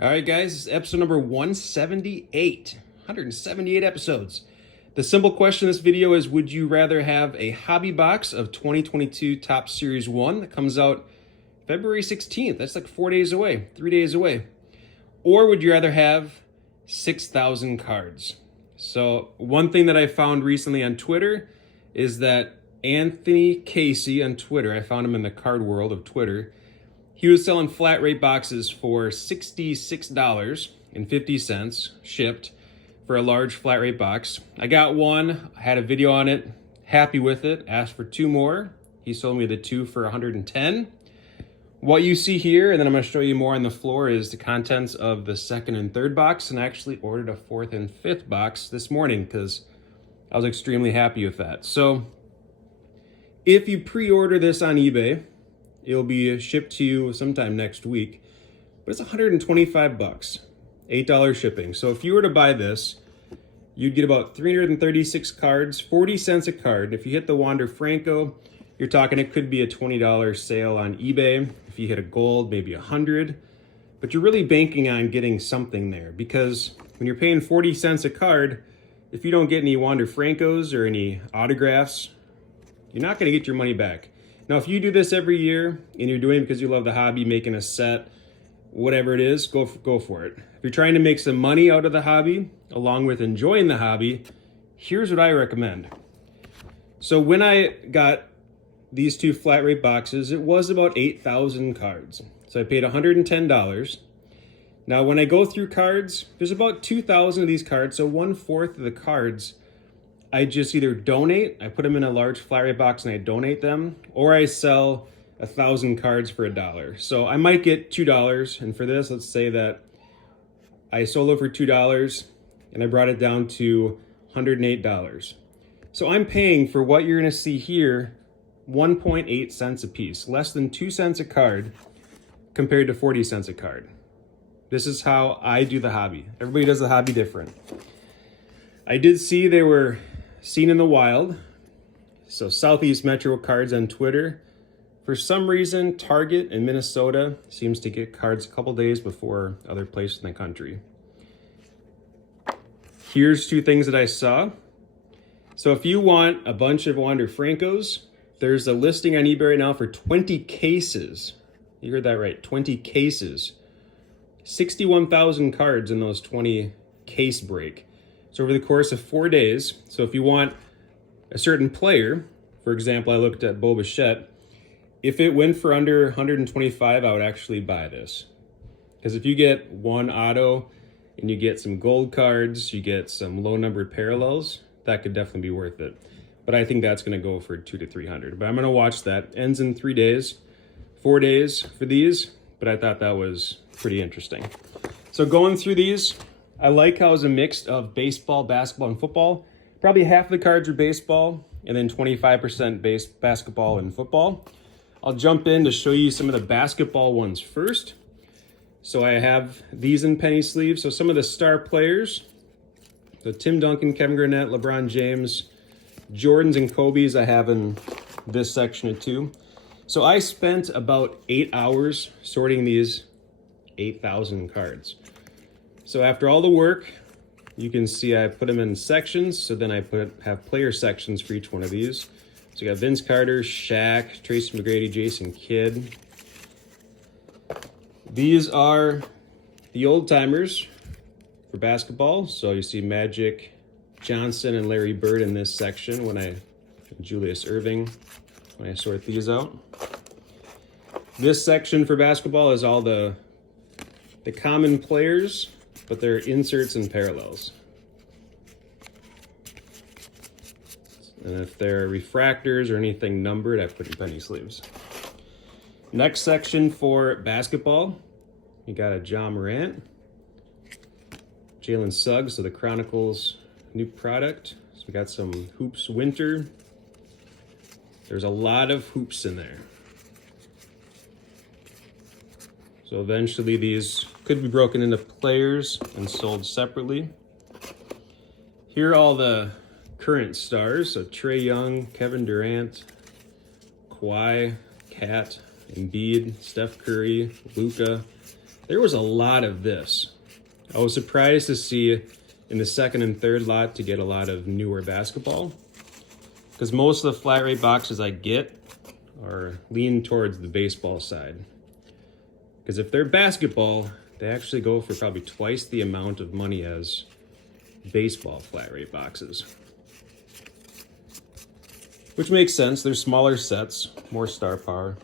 All right, guys, this is episode number 178. 178 episodes. The simple question in this video is, would you rather have a hobby box of 2022 Topps Series 1 that comes out February 16th? That's like 4 days away, 3 days away. Or would you rather have 6,000 cards? So one thing that I found recently on Twitter is that Anthony Casey on Twitter, I found him in the card world of Twitter, he was selling flat rate boxes for $66.50 shipped for a large flat rate box. I got one, I had a video on it, happy with it, asked for two more. He sold me the two for 110. What you see here, and then I'm going to show you more on the floor, is the contents of the second and third box, and I actually ordered a fourth and fifth box this morning because I was extremely happy with that. So if you pre-order this on eBay, it'll be shipped to you sometime next week, but it's 125 bucks, $8 shipping. So if you were to buy this, you'd get about 336 cards, 40 cents a card. If you hit the Wander Franco, you're talking it could be a $20 sale on eBay. If you hit a gold, maybe 100, but you're really banking on getting something there, because when you're paying 40 cents a card, if you don't get any Wander Francos or any autographs, you're not going to get your money back. Now, if you do this every year and you're doing it because you love the hobby, making a set, whatever it is, go for it. If you're trying to make some money out of the hobby, along with enjoying the hobby, here's what I recommend. So when I got these two flat rate boxes, it was about 8,000 cards. So I paid $110. Now, when I go through cards, there's about 2,000 of these cards, so 1/4 of the cards I just either donate, I put them in a large flat rate box and I donate them, or I sell 1,000 cards for $1. So I might get $2, and for this, let's say that I sold it for $2 and I brought it down to $108. So I'm paying for what you're gonna see here 1.8 cents a piece, less than 2 cents a card compared to 40 cents a card. This is how I do the hobby. Everybody does the hobby different. I did see they were seen in the wild. So Southeast Metro Cards on Twitter. For some reason, Target in Minnesota seems to get cards a couple days before other places in the country. Here's two things that I saw. So if you want a bunch of Wander Francos, there's a listing on eBay right now for 20 cases. You heard that right, 20 cases. 61,000 cards in those 20 case break. So over the course of 4 days, so if you want a certain player, for example, I looked at Bo Bichette, if it went for under 125, I would actually buy this. Because if you get one auto and you get some gold cards, you get some low numbered parallels, that could definitely be worth it. But I think that's going to go for 200 to 300. But I'm going to watch that. Ends in 3 days, 4 days for these, but I thought that was pretty interesting. So going through these, I like how it's a mix of baseball, basketball, and football. Probably half of the cards are baseball, and then 25% basketball and football. I'll jump in to show you some of the basketball ones first. So I have these in penny sleeves. So some of the star players, so Tim Duncan, Kevin Garnett, LeBron James, Jordans and Kobe's I have in this section of two. So I spent about 8 hours sorting these 8,000 cards. So after all the work, you can see I put them in sections. So then I have player sections for each one of these. So you got Vince Carter, Shaq, Tracy McGrady, Jason Kidd. These are the old timers for basketball. So you see Magic Johnson and Larry Bird in this section Julius Irving, when I sort these out. This section for basketball is all the common players, but they're inserts and parallels. And if they're refractors or anything numbered, I put in penny sleeves. Next section for basketball, you got a John Morant, Jalen Suggs, so the Chronicles new product. So we got some Hoops Winter. There's a lot of hoops in there. So eventually these could be broken into players and sold separately. Here are all the current stars. So Trae Young, Kevin Durant, Kawhi, Kat, Embiid, Steph Curry, Luka, There was a lot of this. I was surprised to see in the second and third lot to get a lot of newer basketball, because most of the flat rate boxes I get are lean towards the baseball side. Because if they're basketball, they actually go for probably twice the amount of money as baseball flat rate boxes. Which makes sense. They're smaller sets, more star power.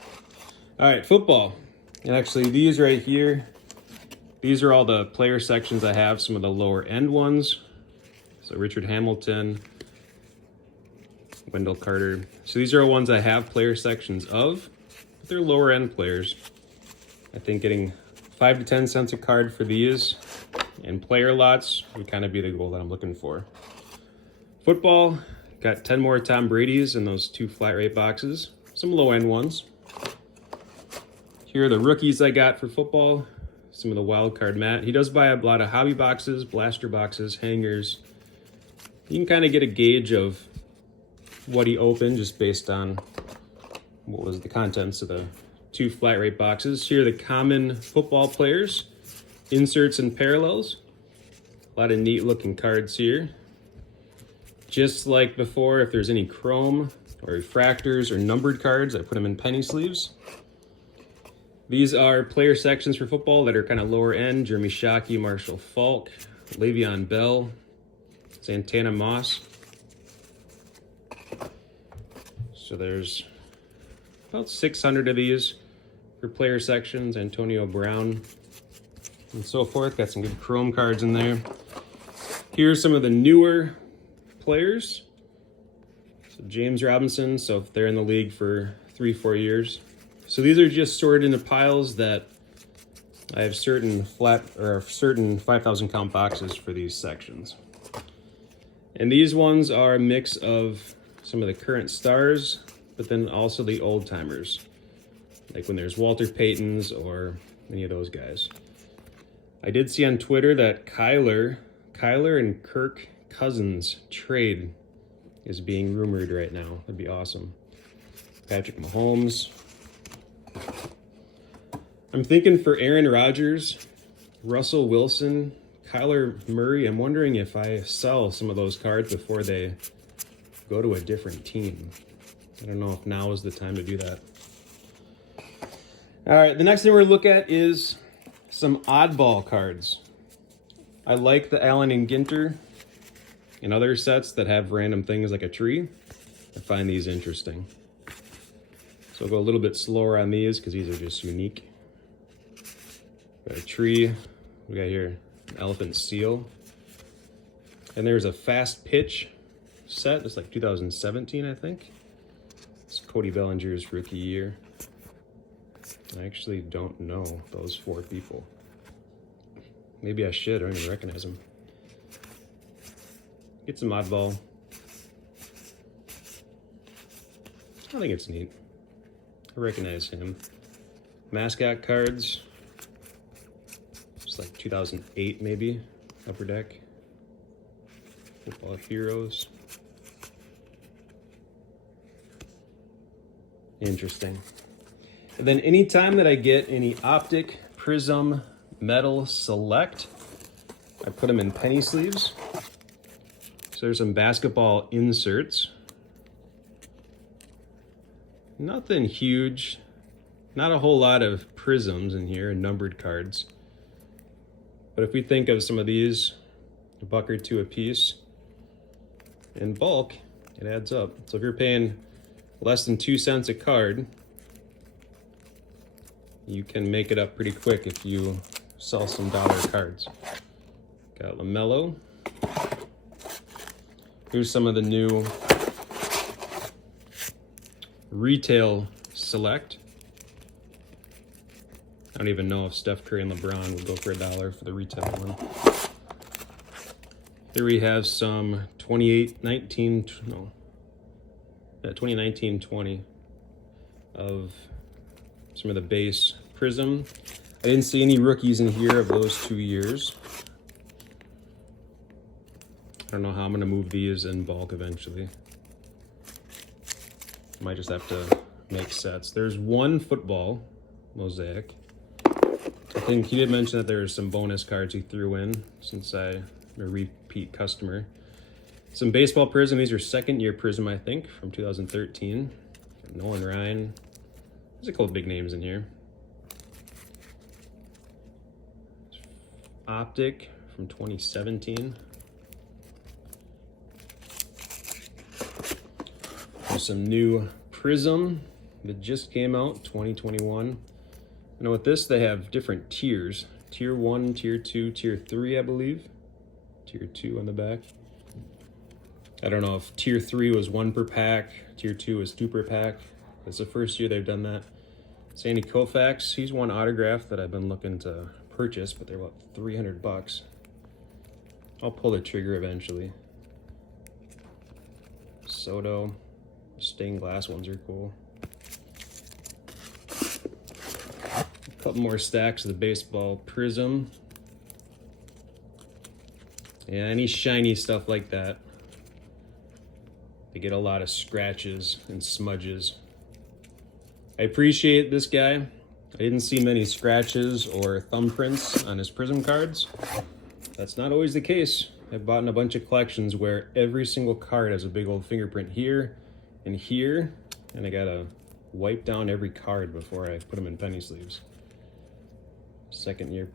All right, football. And actually these right here, these are all the player sections I have, some of the lower end ones. So Richard Hamilton, Wendell Carter. So these are all ones I have player sections of, but they're lower end players. I think getting 5 to 10 cents a card for these and player lots would kind of be the goal that I'm looking for. Football, got 10 more Tom Brady's in those 2 flat rate boxes, some low end ones. Here are the rookies I got for football. Some of the wild card Matt. He does buy a lot of hobby boxes, blaster boxes, hangers. You can kind of get a gauge of what he opened just based on what was the contents of the 2 flat rate boxes. Here are the common football players, inserts and parallels. A lot of neat looking cards here. Just like before, if there's any chrome or refractors or numbered cards, I put them in penny sleeves. These are player sections for football that are kind of lower end. Jeremy Shockey, Marshall Faulk, Le'Veon Bell, Santana Moss. So there's about 600 of these for player sections. Antonio Brown and so forth. Got some good chrome cards in there. Here's some of the newer players. So James Robinson, so if they're in the league for 3-4 years. So these are just sorted into piles that I have certain 5,000 count boxes for these sections. And these ones are a mix of some of the current stars, but then also the old timers. Like when there's Walter Paytons or any of those guys. I did see on Twitter that Kyler and Kirk Cousins trade is being rumored right now. That'd be awesome. Patrick Mahomes. I'm thinking for Aaron Rodgers, Russell Wilson, Kyler Murray. I'm wondering if I sell some of those cards before they go to a different team. I don't know if now is the time to do that. All right, the next thing we're going to look at is some oddball cards. I like the Allen and Ginter and other sets that have random things like a tree. I find these interesting. So I'll go a little bit slower on these because these are just unique. Got a tree. We got here an elephant seal. And there's a fast pitch set. It's like 2017, I think. It's Cody Bellinger's rookie year. I actually don't know those 4 people. Maybe I should. I don't even recognize them. Get some oddball. I think it's neat. I recognize him. Mascot cards. It's like 2008 maybe. Upper Deck. Football Heroes. Interesting. And then anytime that I get any optic, prism, metal select, I put them in penny sleeves. So there's some basketball inserts. Nothing huge. Not a whole lot of prisms in here and numbered cards. But if we think of some of these, a buck or two a piece, in bulk, it adds up. So if you're paying less than 2 cents a card, you can make it up pretty quick if you sell some dollar cards. Got LaMelo. Here's some of the new retail select. I don't even know if Steph Curry and LeBron would go for $1 for the retail one. Here we have some 2019-20 of some of the base prism. I didn't see any rookies in here of those 2 years. I don't know how I'm going to move these in bulk eventually. Might just have to make sets. There's one football mosaic. I think he did mention that there were some bonus cards he threw in since I'm a repeat customer. Some baseball prism. These are second-year prism, I think, from 2013. Nolan Ryan. There's a couple big names in here. Optic from 2017. There's some new prism that just came out, 2021. And with this, they have different tiers. Tier 1, Tier 2, Tier 3, I believe. Tier 2 on the back. I don't know if Tier 3 was 1 per pack, Tier 2 was 2 per pack. It's the first year they've done that. Sandy Koufax, he's one autograph that I've been looking to purchase, but they're about $300. I'll pull the trigger eventually. Soto, stained glass ones are cool. A couple more stacks of the baseball prism. Yeah, any shiny stuff like that. They get a lot of scratches and smudges. I appreciate this guy. I didn't see many scratches or thumbprints on his prism cards. That's not always the case. I've bought in a bunch of collections where every single card has a big old fingerprint here and here, and I gotta wipe down every card before I put them in penny sleeves. Second year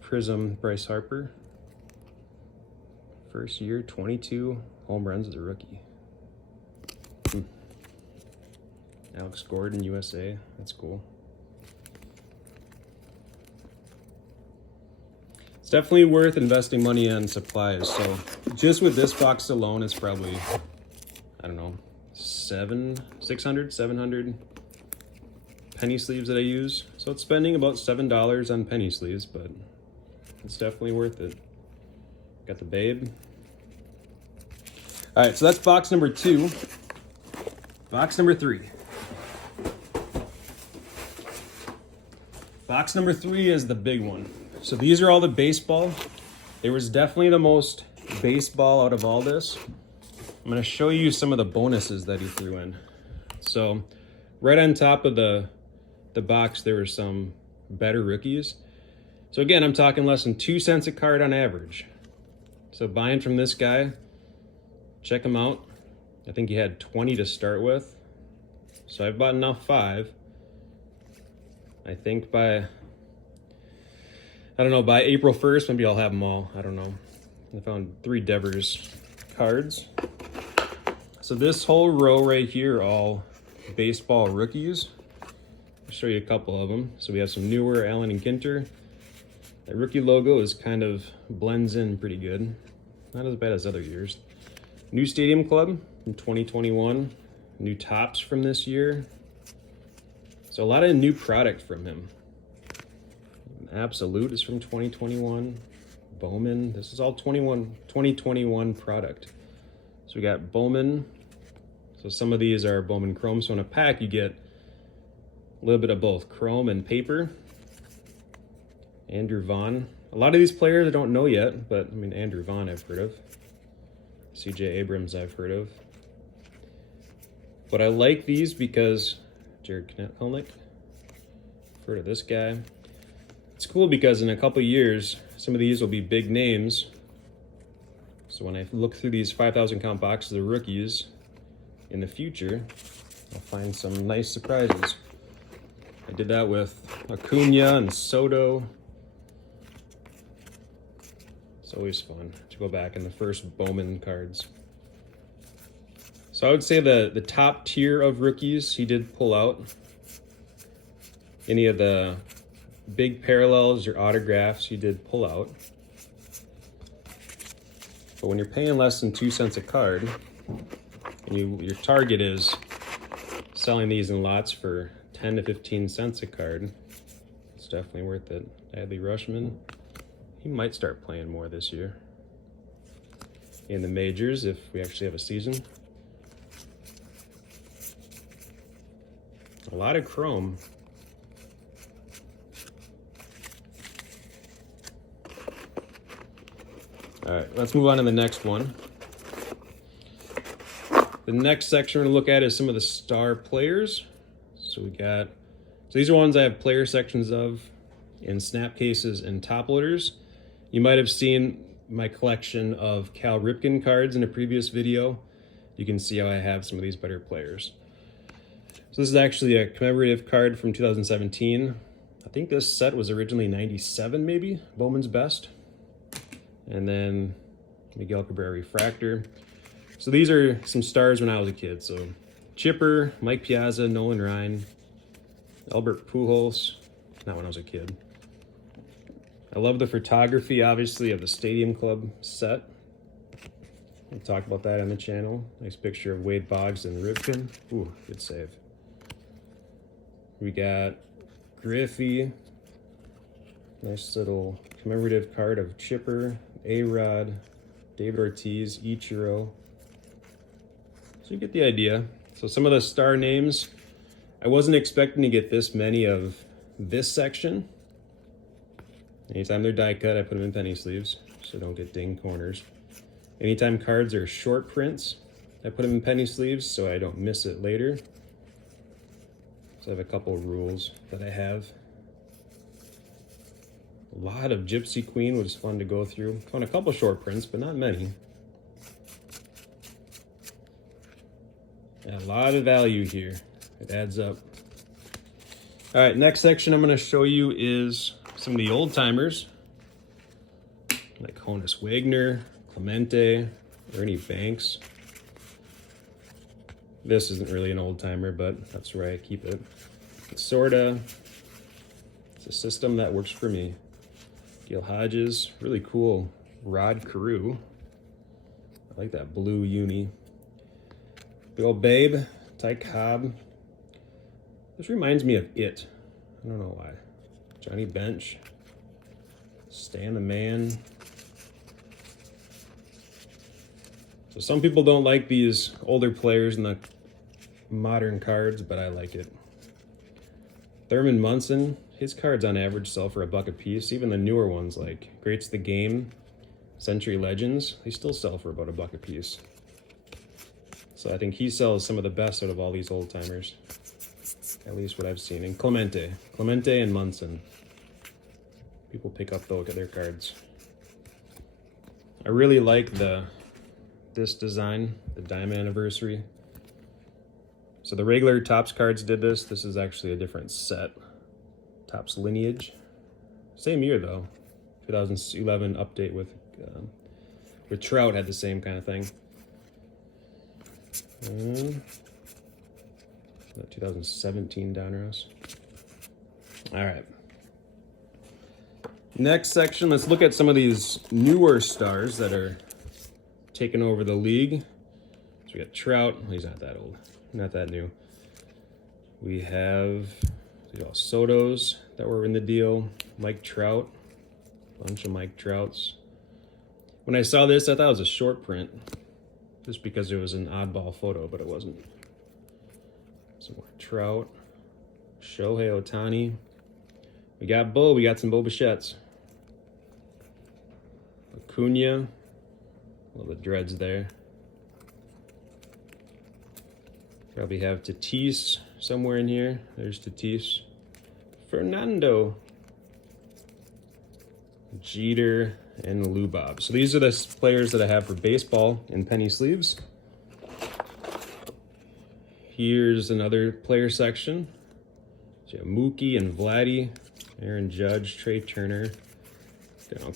prism, Bryce Harper. First year, 22 home runs as a rookie. Alex Gordon, USA. That's cool. It's definitely worth investing money on supplies. So just with this box alone, it's probably, I don't know, 600, 700 penny sleeves that I use. So it's spending about $7 on penny sleeves, but it's definitely worth it. Got the Babe. All right, so that's box number 2. Box number 3. Box number 3 is the big one. So these are all the baseball. There was definitely the most baseball out of all this. I'm gonna show you some of the bonuses that he threw in. So right on top of the box, there were some better rookies. So again, I'm talking less than 2 cents a card on average. So buying from this guy, check him out. I think he had 20 to start with. So I've bought now 5. I think by April 1st, maybe I'll have them all. I don't know. I found 3 Devers cards. So this whole row right here are all baseball rookies. I'll show you a couple of them. So we have some newer Allen and Ginter. That rookie logo is kind of blends in pretty good. Not as bad as other years. New Stadium Club in 2021. New tops from this year. So a lot of new product from him. Absolute is from 2021. Bowman, this is all 2021 product. So we got Bowman. So some of these are Bowman Chrome. So in a pack you get a little bit of both Chrome and paper. Andrew Vaughn. A lot of these players I don't know yet, but I mean Andrew Vaughn I've heard of. CJ Abrams I've heard of. But I like these because Jared Kelenic, heard of this guy. It's cool because in a couple years, some of these will be big names. So when I look through these 5,000 count boxes of rookies in the future, I'll find some nice surprises. I did that with Acuna and Soto. It's always fun to go back in the first Bowman cards. So I would say the top tier of rookies, he did pull out. Any of the big parallels or autographs, he did pull out. But when you're paying less than 2 cents a card, and your target is selling these in lots for 10 to 15 cents a card, it's definitely worth it. Adley Rutschman, he might start playing more this year. In the majors, if we actually have a season. A lot of Chrome. All right, let's move on to the next one. The next section we're gonna look at is some of the star players. So these are ones I have player sections of. in snap cases and top loaders. You might have seen my collection of Cal Ripken cards in a previous video. You can see how I have some of these better players. So this is actually a commemorative card from 2017. I think this set was originally 97 maybe, Bowman's Best. And then Miguel Cabrera Refractor. So these are some stars when I was a kid. So Chipper, Mike Piazza, Nolan Ryan, Albert Pujols, not when I was a kid. I love the photography, obviously, of the Stadium Club set. We'll talk about that on the channel. Nice picture of Wade Boggs and Ripken. Ooh, good save. We got Griffey. Nice little commemorative card of Chipper, A-Rod, David Ortiz, Ichiro. So you get the idea. So some of the star names, I wasn't expecting to get this many of this section. Anytime they're die cut, I put them in penny sleeves so don't get dinged corners. Anytime cards are short prints, I put them in penny sleeves so I don't miss it later. So I have a couple of rules that I have. A lot of Gypsy Queen was fun to go through. Found a couple short prints, but not many. And a lot of value here. It adds up. All right, next section I'm going to show you is some of the old timers, like Honus Wagner, Clemente, Ernie Banks. This isn't really an old timer, but that's where I keep it. Sorta. It's a system that works for me. Gil Hodges, really cool. Rod Carew. I like that blue uni. Big old Babe, Ty Cobb. This reminds me of It. I don't know why. Johnny Bench, Stan the Man. So some people don't like these older players in the modern cards, but I like it. Thurman Munson, his cards on average sell for $1 a piece. Even the newer ones like Greats the Game, Century Legends, they still sell for about $1 a piece. So I think he sells some of the best out of all these old timers. At least what I've seen. And Clemente and Munson. People pick up their cards. I really like this design, the Diamond Anniversary. So the regular Topps cards did this. This is actually a different set. Topps Lineage. Same year though. 2011 update with Trout had the same kind of thing. 2017 Donruss. All right. Next section, let's look at some of these newer stars that are taking over the league. So we got Trout. He's not that old. Not that new. We have Sotos that were in the deal. Mike Trout. Bunch of Mike Trouts. When I saw this, I thought it was a short print. Just because it was an oddball photo, but it wasn't. Some more Trout. Shohei Ohtani. We got Bo. We got some Bo Bichettes. Acuna. All the dreads there. Probably have Tatis somewhere in here. There's Tatis. Fernando. Jeter and Lubob. So these are the players that I have for baseball in penny sleeves. Here's another player section. So you have Mookie and Vladdy, Aaron Judge, Trey Turner,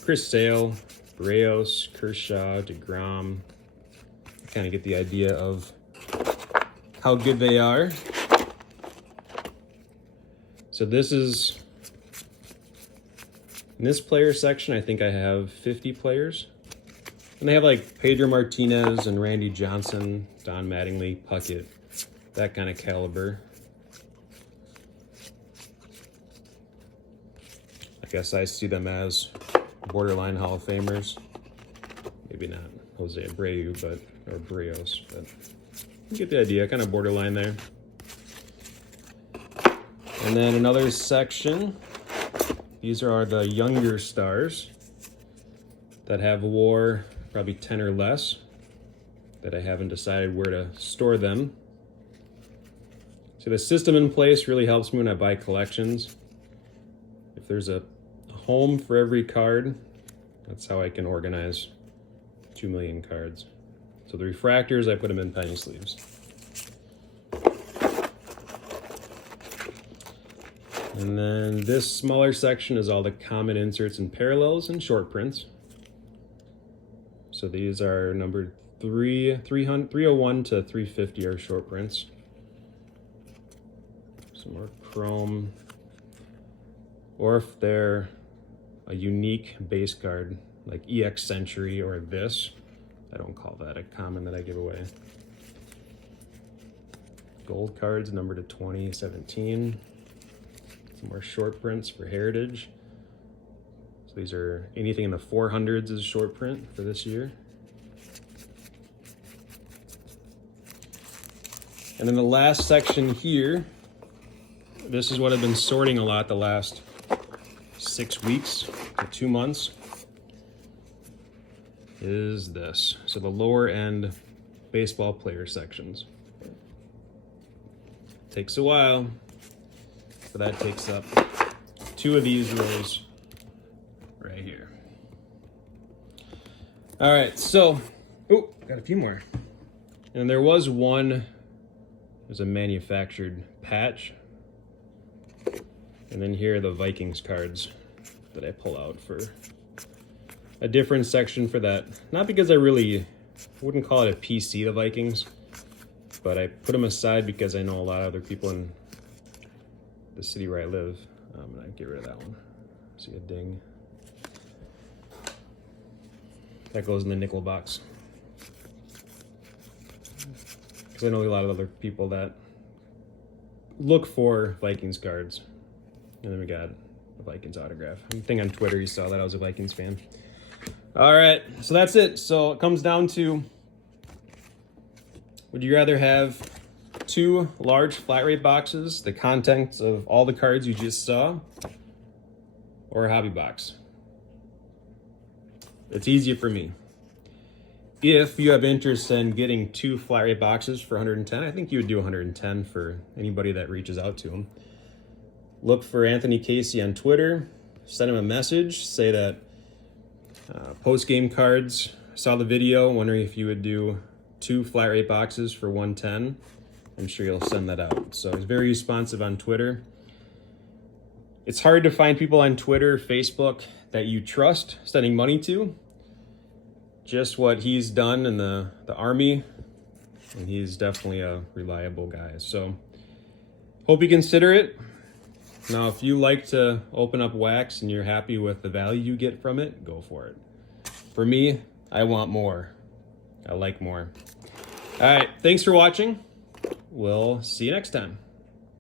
Chris Sale, Barrios, Kershaw, DeGrom. Kind of get the idea of how good they are. So this is, in this player section, I think I have 50 players. And they have like Pedro Martinez and Randy Johnson, Don Mattingly, Puckett, that kind of caliber. I guess I see them as borderline Hall of Famers. Maybe not Jose Abreu, or Barrios, but you get the idea, kind of borderline there. And then another section. These are the younger stars that have WAR probably 10 or less that I haven't decided where to store them. So the system in place really helps me when I buy collections. If there's a home for every card. That's how I can organize 2 million cards. So the refractors, I put them in penny sleeves. And then this smaller section is all the common inserts and parallels and short prints. So these are numbered 301 to 350 are short prints. Some more chrome. Or if they're a unique base card, like EX Century or this, I don't call that a common that I give away. Gold cards numbered to 2017. Some more short prints for Heritage. So these are anything in the 400s is short print for this year. And then the last section here, this is what I've been sorting a lot the last 6 weeks to 2 months, is this. So the lower end baseball player sections. Takes a while, but that takes up 2 of these rows right here. All right, so, oh, got a few more. And there was one, there's a manufactured patch. And then here are the Vikings cards that I pull out for a different section for that. Not because I wouldn't call it a PC, the Vikings, but I put them aside because I know a lot of other people in the city where I live. I'm gonna get rid of that one. See a ding. That goes in the nickel box. Because I know a lot of other people that look for Vikings cards. And then we got the Vikings autograph. I think on Twitter you saw that I was a Vikings fan. All right, so that's it. So it comes down to, would you rather have 2 large flat rate boxes, the contents of all the cards you just saw, or a hobby box? It's easier for me. If you have interest in getting 2 flat rate boxes for 110, I think you would do 110 for anybody that reaches out to them. Look for Anthony Casey on Twitter, send him a message, say that post-game cards, saw the video, wondering if you would do 2 flat rate boxes for 110. I'm sure you'll send that out. So he's very responsive on Twitter. It's hard to find people on Twitter, Facebook that you trust sending money to. Just what he's done in the Army, and he's definitely a reliable guy. So hope you consider it. Now, if you like to open up wax and you're happy with the value you get from it, go for it. For me, I want more. I like more. All right, thanks for watching. We'll see you next time.